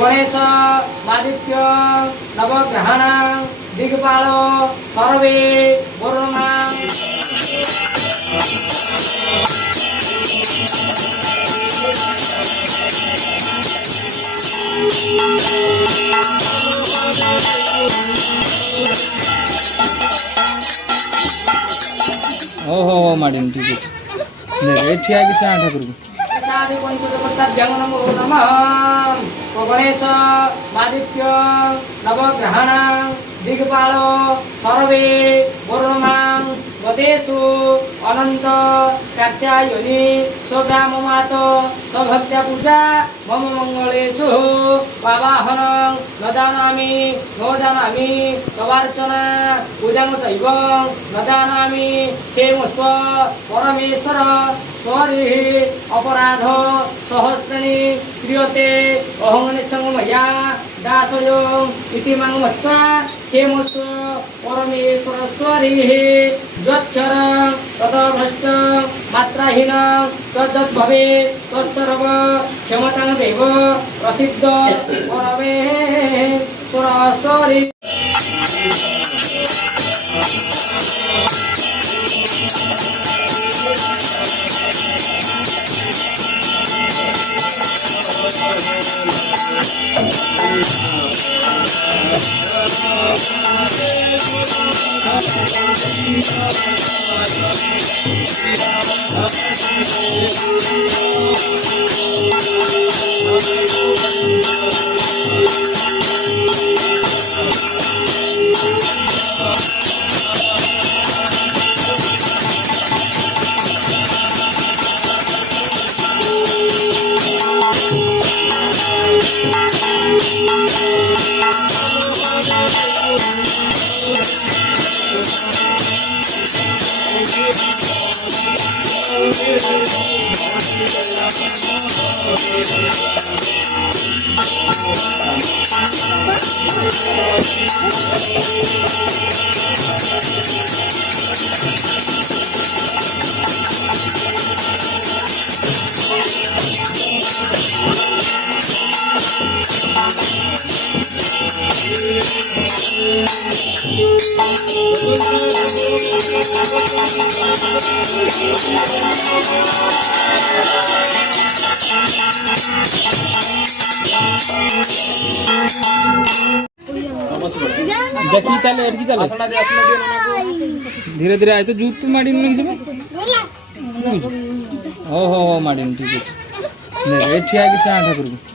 गणेश आदित्य नवग्रहण दिग्पाल सर्वे वरुणा ओहो माडिन ठीक है ठिया कि ठाकुर नमो नमः गणेश आदित्य नवग्रहण दिग्पाल सर्वे वरुणा गतेषु अनंत कात्यायनी स्वग्राममात सभक्त्या पूजा मम मंगलेषु वावाहन न जानामि तवार्चना पूजां चैव न जानामि हेमस्व परमेश्वर स्वरिः अपराध सहस्राणि क्रियते अहं निसंग मया दासयो इति मां मत्वा हेमस्व परमेश्वर स्वरिः यच्छर ततभ्रष्ट मात्राहीन तद्दत् भवेत् तत्सर्व क्षमतां देव प्रसिद्ध परमेश्वरस्वरि देखी चले एटकी चले धीरे धीरे आए तो जूत माडिन नहीं सब ओहो माडिन ठीक है ठिया कि ठाकुर